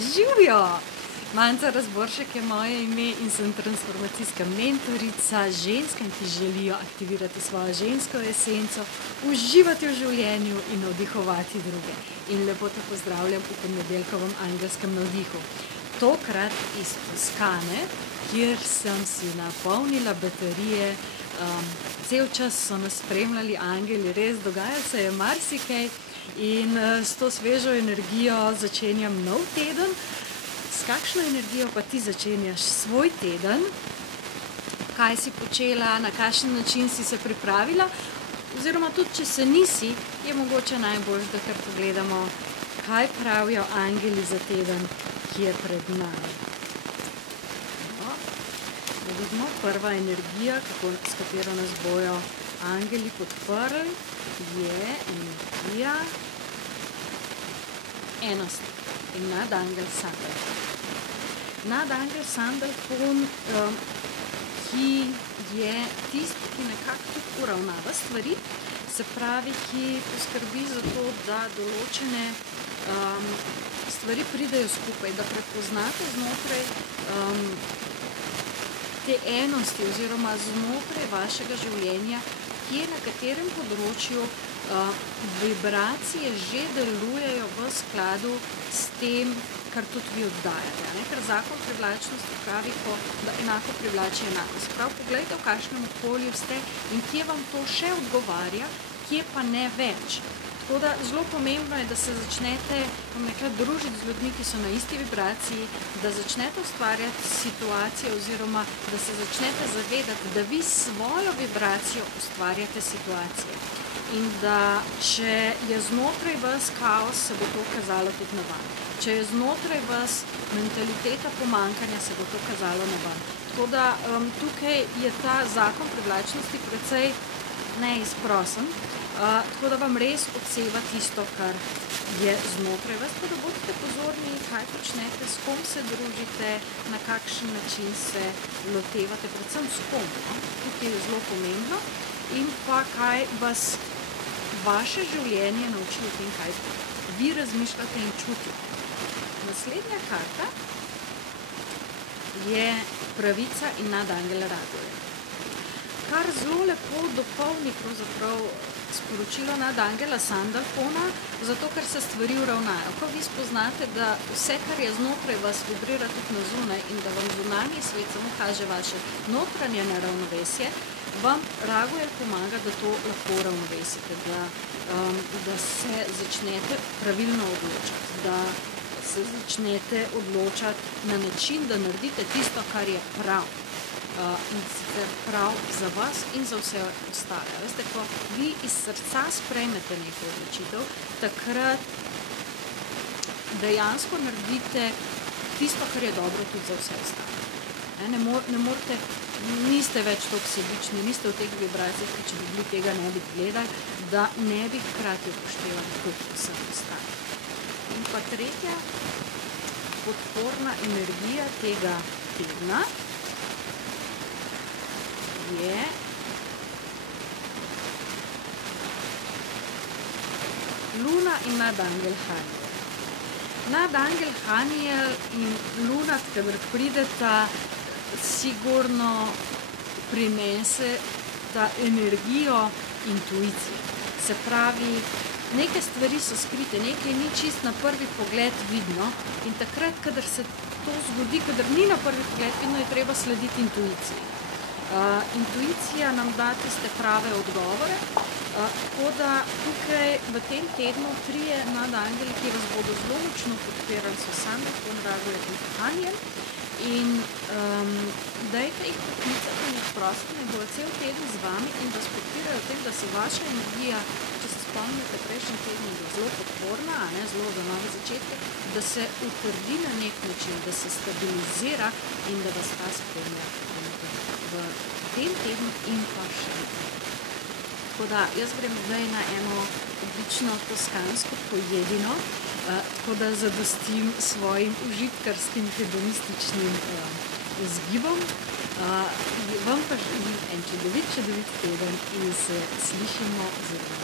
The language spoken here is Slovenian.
Živjo! Manca Razboršek je moje ime in sem transformacijska mentorica ženskem, ki želijo aktivirati svojo žensko esenco, uživati v življenju in navdihovati druge. In lepo te pozdravljam v ponedeljkovem angelskem navdihu. Tokrat iz Toskane, kjer sem si napolnila baterije. Cel čas so nas spremljali angeli, res dogaja se je marsikaj in s to svežo energijo začenjam nov teden. S kakšno energijo pa ti začenjaš svoj teden? Kaj si počela, na kakšen način si se pripravila? Oziroma tudi, če se nisi, je mogoče najbolj, da kar pogledamo, kaj pravijo angeli za teden, ki je pred nami. Da vidimo, prva energija, s katero nas bojo angeli podprli, je energija enosti in nadangel Sandalfon. Nadangel Sandalfon, ki je tisti, ki nekako tudi uravnava stvari, se pravi, ki poskrbi za to, da določene stvari pridejo skupaj, da prepoznate znotraj te enosti oziroma znotraj vašega življenja, kje na katerem področju vibracije že delujejo v skladu s tem, kar tudi vi oddajate. Ker zakon privlačnosti pravi, da enako privlači enako. Sprav, poglejte, v kakšnem okolju ste in kje vam to še odgovarja, kje pa ne več. Tako da zelo pomembno je, da se začnete družiti z ljudmi, ki so na isti vibraciji, da začnete ustvarjati situacije oziroma da se začnete zavedati, da vi s svojo vibracijo ustvarjate situacije. In da če je znotraj vas kaos, se bo to kazalo tudi na van. Če je znotraj vas mentaliteta pomanjkanja, se bo to kazalo na van. Tako da tukaj je ta zakon privlačnosti precej neizprosen. Tako da vam res odseva tisto, kar je znotraj vas, pa da bodite pozorni, kaj počnete, s kom se družite, na kakšen način se lotevate, predvsem s kom. Tukaj je zelo pomembno. In pa kaj vas vaše življenje nauči o tem, kaj vi razmišljate in čutite. Naslednja karta je pravica in nadangel Raguel. Kar zelo lepo dopolni pravzaprav sporočilo nadangela Sandalfona, zato ker se stvari uravnajo. Ko vi spoznate, da vse, kar je znotraj vas, vibrira tudi na zunaj in da vam zunanji svet samo kaže vaše notranje neravnovesje, vam Raguel pomaga, da to lahko uravnovesite, da se začnete pravilno odločati, da se začnete odločati na način, da naredite tisto, kar je prav. In sicer prav za vas in za vse ostale. Veste, ko vi iz srca sprejmete neko odločitev, takrat dejansko naredite tisto, kar je dobro tudi za vse ostale. Ne morete, niste več toliko sebični, niste v teh vibracijah, če bi bili tega ne bi gledali, da ne bi hkrati upoštevali tudi vse ostale. In pa tretja podporna energija tega tedna je Luna in nadangel Haniel. Nadangel Haniel in Luna, kadar prideta, sigurno prinese ta energijo intuicije. Se pravi, neke stvari so skrite, nekaj ni čist na prvi pogled vidno in takrat, kadar se to zgodi, kadar ni na prvi pogled vidno, je treba slediti intuiciji. Intuicija nam da tiste prave odgovore, tako da tukaj v tem tednu trije nadangeli, ki vas bodo zelo močno podpirali, so Sandalfon, Raguel in Haniel. In dajte jih poklicati in jih prosite, naj bojo cel teden z vami in vas podpirajo v tem, da se vaša energija, če se spomnite prejšnji teden, je zelo podporna, zelo za nove začetke, da se utrdi na nek način, da se stabilizira in da vas ta spremlja v tem tednu in pa še naprej. Tako da jaz grem zdaj na eno odlično toskansko pojedino, tako da zadostim svojim užitkarskim hedonističnim vzgibom. Vam pa želim en čudovit teden in se slišimo zelo.